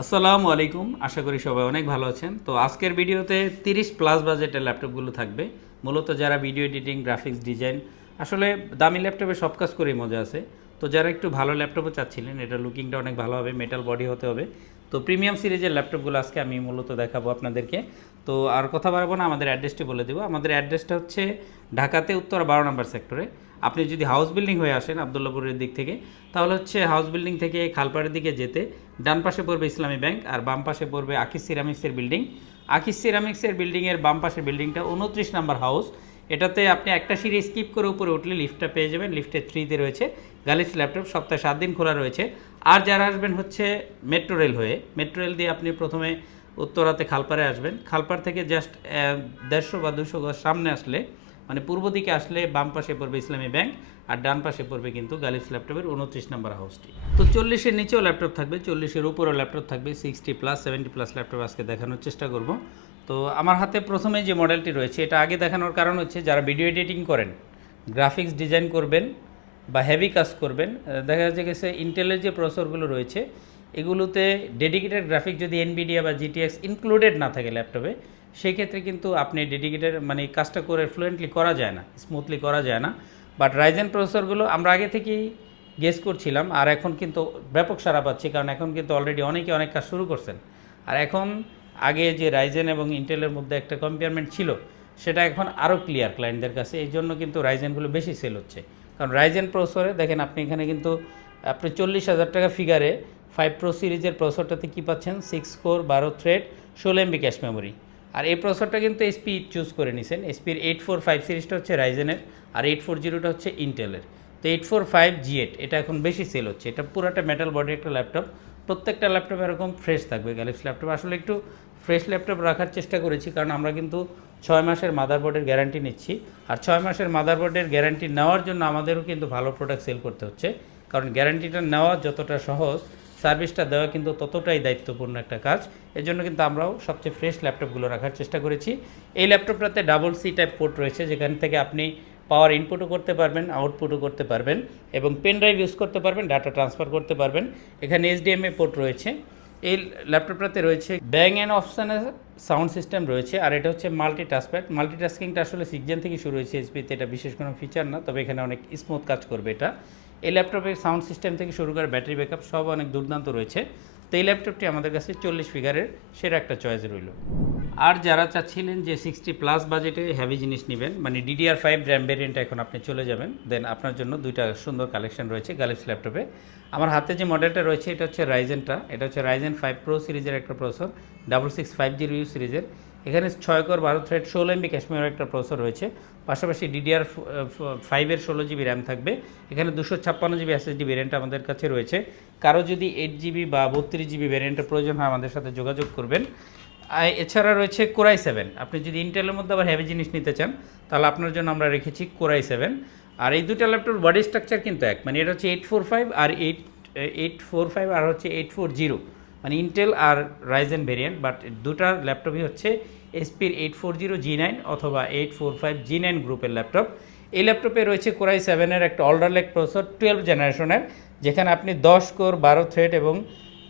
আসসালামু আলাইকুম, আশা করি সবাই অনেক ভালো আছেন। তো আজকের ভিডিওতে 30+ বাজেটের ল্যাপটপগুলো থাকবে। মূলত যারা ভিডিও এডিটিং, গ্রাফিক্স ডিজাইন, আসলে দামি ল্যাপটপে সব কাজ করেই মজা আছে। তো যারা একটু ভালো ল্যাপটপও চাচ্ছিলেন, এটা লুকিংটা অনেক ভালো হবে, মেটাল বডি হতে হবে। তো প্রিমিয়াম সিরিজের ল্যাপটপগুলো আজকে আমি মূলত দেখাবো আপনাদেরকে। তো আর কথা বাড়াবো না, আমাদের অ্যাড্রেসটি বলে দেবো। আমাদের অ্যাড্রেসটা হচ্ছে ঢাকাতে উত্তর 12 নম্বর সেক্টরে। আপনি যদি হাউস বিল্ডিং হয়ে আসেন আবদুল্লাপুরের দিক থেকে, তাহলে হচ্ছে হাউস বিল্ডিং থেকে খালপাড়ের দিকে যেতে ডান পাশে পড়বে ইসলামী ব্যাংক আর বাম পাশে পড়বে আকিস সিরামিক্সের বিল্ডিং। আকিস সিরামিক্সের বিল্ডিংয়ের বাম পাশের বিল্ডিংটা 29 নম্বর হাউস। এটাতে আপনি একটা সিঁড়ি স্কিপ করে উপরে উঠলে লিফটটা পেয়ে যাবেন। লিফটে 3-তে রয়েছে গালিস ল্যাপটপ, সপ্তাহে 7 দিন খোলা রয়েছে। আর যারা আসবেন হচ্ছে মেট্রো রেল হয়ে, মেট্রো রেল দিয়ে আপনি প্রথমে উত্তরাতে খালপাড়ে আসবেন। খালপাড় থেকে জাস্ট 150 বা 200 গজ সামনে আসলে, মানে পূর্ব দিকে আসলে বাম পাশে পড়বে ইসলামী ব্যাংক আর ডান পাশে পড়বে কিন্তু গালিফ ল্যাপটপের 29 নম্বর হাউসটি। তো 40-এর নিচেও ল্যাপটপ থাকবে, 40-এর উপরেও ল্যাপটপ থাকবে, 60+, 70+ ল্যাপটপ আজকে দেখানোর চেষ্টা করব। তো আমার হাতে প্রথমে যে মডেলটি রয়েছে, এটা আগে দেখানোর কারণ হচ্ছে যারা ভিডিও এডিটিং করেন, গ্রাফিক্স ডিজাইন করবেন বা হেভি কাজ করবেন, দেখা গেছে ইন্টেলের যে প্রসেসরগুলো রয়েছে এগুলোতে ডেডিকেটেড গ্রাফিক যদি এনভিডিয়া বা জিটিএক্স ইনক্লুডেড না থাকে ল্যাপটপে, সেই ক্ষেত্রে কিন্তু আপনি ডেডিকেটেড মানে কাজটা করে ফ্লুয়েন্টলি করা যায় না, স্মুথলি করা যায় না। বাট রাইজেন প্রসেসরগুলো আমরা আগে থেকেই গেস করছিলাম, আর এখন কিন্তু ব্যাপক সাড়া পাচ্ছি, কারণ এখন কিন্তু অলরেডি অনেকে অনেক কাজ শুরু করছেন। আর এখন আগে যে রাইজেন এবং ইন্টেলের মধ্যে একটা কম্পেয়ারমেন্ট ছিল, সেটা এখন আরও ক্লিয়ার ক্লায়েন্টদের কাছে। এই জন্য কিন্তু রাইজেনগুলো বেশি সেল হচ্ছে, কারণ রাইজেন প্রসেসরে দেখেন আপনি এখানে কিন্তু আপনি 40,000 টাকা ফিগারে 5 প্রো সিরিজের প্রসেসরটাতে কী পাচ্ছেন, 6 core 12 thread 16 MB cache memory. আর এই প্রসেসরটা কিন্তু এসপি চুজ করে নিছেন। এসপির 845 সিরিজটা হচ্ছে রাইজেনের, আর 840টা হচ্ছে ইন্টেলের। তো 845G8 এটা এখন বেশি সেল হচ্ছে। এটা পুরোটা মেটাল বডি একটা ল্যাপটপ, প্রত্যেকটা ল্যাপটপ এরকম ফ্রেশ থাকবে। গ্যালাক্সি ল্যাপটপ আসলে একটু ফ্রেশ ল্যাপটপ রাখার চেষ্টা করেছি, কারণ আমরা কিন্তু 6 মাসের মাদারবোর্ডের গ্যারান্টি নিচ্ছি। আর 6 মাসের মাদারবোর্ডের গ্যারান্টি নেওয়ার জন্য আমাদেরও কিন্তু ভালো প্রোডাক্ট সেল করতে হচ্ছে, কারণ গ্যারান্টিটা নেওয়া যতটা সহজ, সার্ভিসটা দেওয়া কিন্তু ততটাই দায়িত্বপূর্ণ একটা কাজ। এজন্য কিন্তু আমরাও সবচেয়ে ফ্রেশ ল্যাপটপগুলো রাখার চেষ্টা করেছি। এই ল্যাপটপটাতে ডাবল সি টাইপ পোর্ট রয়েছে, যেখান থেকে আপনি পাওয়ার ইনপুটও করতে পারবেন, আউটপুটও করতে পারবেন, এবং পেন ড্রাইভ ইউজ করতে পারবেন, ডাটা ট্রান্সফার করতে পারবেন। এখানে এইচডিএমআই পোর্ট রয়েছে। এই ল্যাপটপটাতে রয়েছে ব্যাং অ্যান্ড অপশানের সাউন্ড সিস্টেম রয়েছে, আর এটা হচ্ছে মাল্টিটাস্কপ্যাড। মাল্টিটাস্কিংটা আসলে 6 জেন থেকে শুরু হয়েছে এসপিতে, এটা বিশেষ কোনো ফিচার না, তবে এখানে অনেক স্মুথ কাজ করবে এটা। এই ল্যাপটপের সাউন্ড সিস্টেম থেকে শুরু করে ব্যাটারি ব্যাকআপ সব অনেক দুর্দান্ত রয়েছে। তো এই ল্যাপটপটি আমাদের কাছে 40 ফিগারের সেরা একটা চয়েস রইল। আর যারা চাচ্ছিলেন যে 60+ বাজেটে হেভি জিনিস নেবেন, মানে DDR5 র্যাম ভেরিয়েন্টে এখন আপনি চলে যাবেন, দেন আপনার জন্য দুইটা সুন্দর কালেকশন রয়েছে গ্যালাক্সি ল্যাপটপে। আমার হাতে যে মডেলটা রয়েছে এটা হচ্ছে রাইজেনটা, এটা হহচ্ছে রাইজেন 5 প্রো সিরিজের একটা প্রসেসর, 6650U সিরিজের। এখানে 6 কোর 12 থ্রেড 16 MB ক্যাশ মেমোরির একটা প্রসেসর রয়েছে, পাশাপাশি DDR5-এর 16GB র্যাম থাকবে। এখানে 256GB SSD ভেরিয়েন্ট আমাদের কাছে রয়েছে। কারো যদি 8GB বা 32GB ভেরিয়েন্টের প্রয়োজন হয় আমাদের সাথে যোগাযোগ করবেন। এছাড়া রয়েছে কোরাই 7। আপনি যদি ইন্টেলের মধ্যে আবার হেভি জিনিস নিতে চান, তাহলে আপনার জন্য আমরা রেখেছি কোরাই 7। আর এই দুটো ল্যাপটপ বডি স্ট্রাকচার কিন্তু এক, মানে এটা হচ্ছে 845 আর 845 আর হচ্ছে 840, মানে ইন্টেল আর রাইজেন ভেরিয়েন্ট। বাট দুটা ল্যাপটপই হচ্ছে এসপির 840G9 অথবা 845G9 গ্রুপের ল্যাপটপ। এই ল্যাপটপে রয়েছে কোরাই 7-এর একটা অলডার লেক প্রসেসর 12 জেনারেশনের, যেখানে আপনি 10 কোর 12 থ্রেড এবং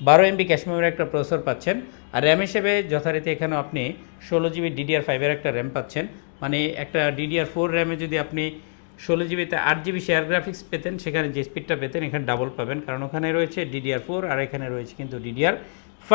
12 MB ক্যাশ মেমোরির একটা প্রসেসর পাচ্ছেন। আর র্যাম হিসেবে যথারীতি এখানে আপনি 16GB DDR5-এর একটা র্যাম পাচ্ছেন। মানে একটা DDR4 র্যামে যদি আপনি 16GBতে 8GB শেয়ার গ্রাফিক্স পেতেন, সেখানে যে স্পিডটা পেতেন এখানে ডাবল পাবেন, কারণ ওখানে রয়েছে DDR4 আর এখানে রয়েছে কিন্তু DDR5।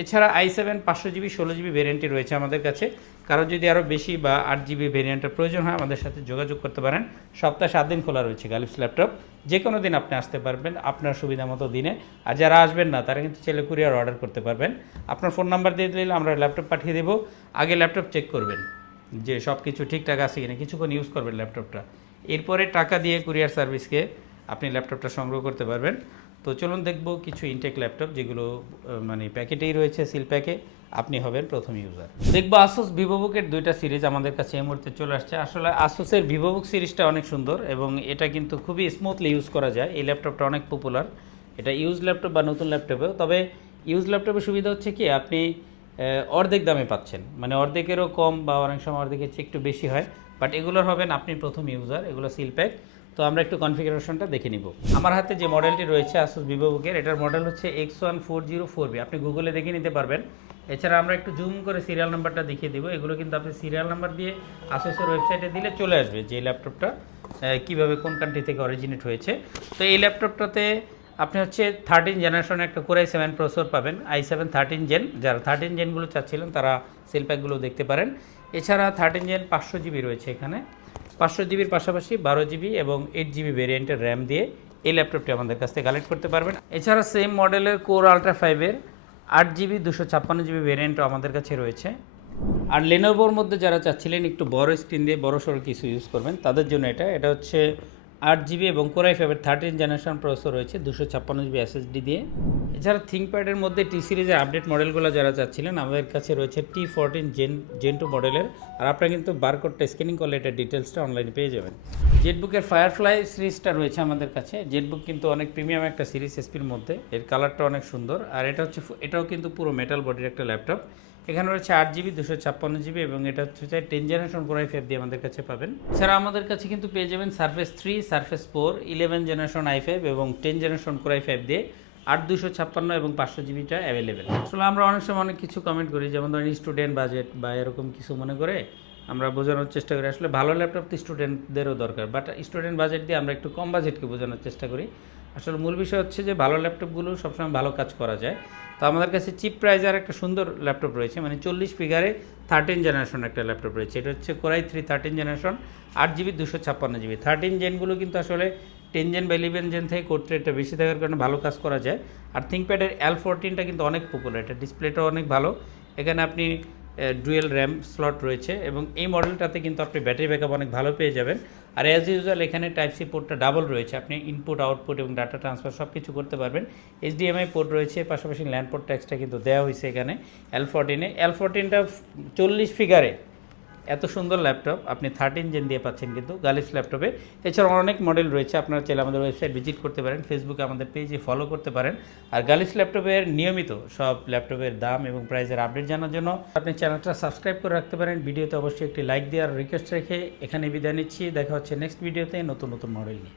এছাড়া i7 500GB 16GB ভেরিয়েন্টটি রয়েছে আমাদের কাছে। কারো যদি আরও বেশি বা 8GB ভেরিয়েন্টের প্রয়োজন হয় আমাদের সাথে যোগাযোগ করতে পারেন। সপ্তাহে 7 দিন খোলা রয়েছে গ্যালাক্সি ল্যাপটপ, যে কোনো দিন আপনি আসতে পারবেন আপনার সুবিধা মতো দিনে। আর যারা আসবেন না তারা কিন্তু চাইলে কুরিয়ার অর্ডার করতে পারবেন। আপনার ফোন নাম্বার দিয়ে দিলে আমরা ল্যাপটপ পাঠিয়ে দেবো। আগে ল্যাপটপ চেক করবেন যে সব কিছু ঠিকঠাক আছে কিনা, কিছুক্ষণ ইউজ করবেন ল্যাপটপটা, এরপরে টাকা দিয়ে কুরিয়ার সার্ভিসকে আপনি ল্যাপটপটা সংগ্রহ করতে পারবেন। তো চলুন দেখব কিছু ইনটেক ল্যাপটপ যেগুলো মানে প্যাকেটেই রয়েছে, সিল প্যাকে, আপনি হবেন প্রথম ইউজার। দেখবো আসুস ভিভোবুকের দুইটা সিরিজ আমাদের কাছে এই মুহূর্তে চলে আসছে। আসলে আসুসের ভিভোবুক সিরিজটা অনেক সুন্দর এবং এটা কিন্তু খুবই স্মুথলি ইউজ করা যায়। এই ল্যাপটপটা অনেক পপুলার, এটা ইউজ ল্যাপটপ বা নতুন ল্যাপটপেও। তবে ইউজ ল্যাপটপের সুবিধা হচ্ছে কি, আপনি অর্ধেক দামে পাচ্ছেন, মানে অর্ধেকেরও কম বা অনেক সময় অর্ধেকের চেয়ে একটু বেশি হয়। বাট এগুলোর হবেন আপনি প্রথম ইউজার, এগুলো সিল প্যাক। তো আমরা একটু কনফিগারেশনটা দেখে নিব। আমার হাতে যে মডেলটি রয়েছে আসুস ভিভোবুকের, এটার মডেল হচ্ছে X1404B। আপনি গুগলে দেখে নিতে পারবেন। এছাড়া আমরা একটু জুম করে সিরিয়াল নাম্বারটা দেখিয়ে দিব। এগুলো কিন্তু আপনি সিরিয়াল নাম্বার দিয়ে আসুসের ওয়েবসাইটে দিলে চলে আসবে যে এই ল্যাপটপটা কীভাবে কোন কান্ট্রি থেকে অরিজিনেট হয়েছে। তো এই ল্যাপটপটাতে আপনি হচ্ছে 13 জেনারেশনে একটা Core i7 প্রসেসর পাবেন, i7 13 জেন। যারা 13 জেনগুলো চাচ্ছিলেন তারা সেল প্যাকগুলো দেখতে পারেন। এছাড়া 13 জেন 500 জিবি রয়েছে এখানে। 500 জিবির পাশাপাশি 12 জিবি এবং 8 জিবি ভেরিয়েন্টের র্যাম দিয়ে এই ল্যাপটপটি আমাদের কাছ থেকে কালেক্ট করতে পারবেন। এছাড়া সেম মডেলের Core Ultra 5-এর 8 জিবি 256 জিবি ভেরিয়েন্টও আমাদের কাছে রয়েছে। আর লেনোভোর মধ্যে যারা চাচ্ছিলেন একটু বড় স্ক্রিন দিয়ে বড় সড়ো কিছু ইউজ করবেন তাদের জন্য এটা হচ্ছে 8 জিবি এবং Core i5-এর 13 জেনারেশন প্রসেসর রয়েছে 256 জিবি এসএসডি দিয়ে। এছাড়া থিংকপ্যাডের মধ্যে টি সিরিজের আপডেট মডেলগুলো যারা চাচ্ছিলেন আমাদের কাছে রয়েছে T14 জেন 2 মডেলের। আর আপনারা কিন্তু বারকোডটা স্ক্যানিং করলে এটার ডিটেলসটা অনলাইনে পেয়ে যাবেন। জেটবুকের ফায়ারফ্লাই সিরিজটা রয়েছে আমাদের কাছে। জেটবুক কিন্তু অনেক প্রিমিয়াম একটা সিরিজ এসপির মধ্যে, এর কালারটা অনেক সুন্দর। আর এটাও কিন্তু পুরো মেটাল বডির একটা ল্যাপটপ। এখানে রয়েছে 8 জিবি 256 জিবি এবং এটা হচ্ছে 10 জেনারেশন Core i5 দিয়ে আমাদের কাছে পাবেন। এছাড়া আমাদের কাছে কিন্তু পেয়ে যাবেন Surface 3, Surface 4, 11 জেনারেশন i5 এবং 10 জেনারেশন Core i5 দিয়ে 8 256 এবং 500 জিবিটা অ্যাভেলেবেল। আসলে আমরা অনেক সময় অনেক কিছু কমেন্ট করি, যেমন ধরেন স্টুডেন্ট বাজেট বা এরকম কিছু মনে করে আমরা বোঝানোর চেষ্টা করি। আসলে ভালো ল্যাপটপ তো স্টুডেন্টদেরও দরকার, বাট স্টুডেন্ট বাজেট দিয়ে আমরা একটু কম বাজেটকে বোঝানোর চেষ্টা করি। আসলে মূল বিষয় হচ্ছে যে ভালো ল্যাপটপগুলো সবসময় ভালো কাজ করা যায়। তো আমাদের কাছে চিপ প্রাইজের একটা সুন্দর ল্যাপটপ রয়েছে, মানে 40 ফিগারে 13 জেনারেশন একটা ল্যাপটপ রয়েছে। এটা হচ্ছে Core i3 13 generation 8 GB 256 GB. 13 জেনগুলো কিন্তু আসলে 10 জেন বা 11 জেন থেকে করতে এটা বেশি থাকার কারণে ভালো কাজ করা যায়। আর থিংকপ্যাডের L14টা কিন্তু অনেক পপুলার, এটা ডিসপ্লেটাও অনেক ভালো। এখানে আপনি ডুয়েল র্যাম স্লট রয়েছে এবং এই মডেলটাতে কিন্তু আপনি ব্যাটারি ব্যাকআপ অনেক ভালো পেয়ে যাবেন। আর অ্যাজ ইউজুয়াল এখানে টাইপ-সি পোর্টটা ডাবল রয়েছে, আপনি ইনপুট আউটপুট এবং ডাটা ট্রান্সফার সব কিছু করতে পারবেন। HDMI পোর্ট রয়েছে, পাশাপাশি ল্যান্ড পোর্টটা এক্সট্রা কিন্তু দেওয়া হয়েছে এখানে L14টা 40 ফিগারে এত সুন্দর ল্যাপটপ আপনি 13 জেন দিয়ে পাচ্ছেন কিন্তু গালিস ল্যাপটপে। এছাড়াও অনেক মডেল রয়েছে, আপনারা চাইলে আমাদের ওয়েবসাইট ভিজিট করতে পারেন, ফেসবুকে আমাদের পেজে ফলো করতে পারেন। আর গালিস ল্যাপটপের নিয়মিত সব ল্যাপটপের দাম এবং প্রাইসের আপডেট জানার জন্য আপনি চ্যানেলটা সাবস্ক্রাইব করে রাখতে পারেন। ভিডিওতে অবশ্যই একটি লাইক দেওয়ার রিকোয়েস্ট রেখে এখানে বিদায় নিচ্ছি। দেখা হচ্ছে নেক্সট ভিডিওতে নতুন নতুন মডেল নিয়ে।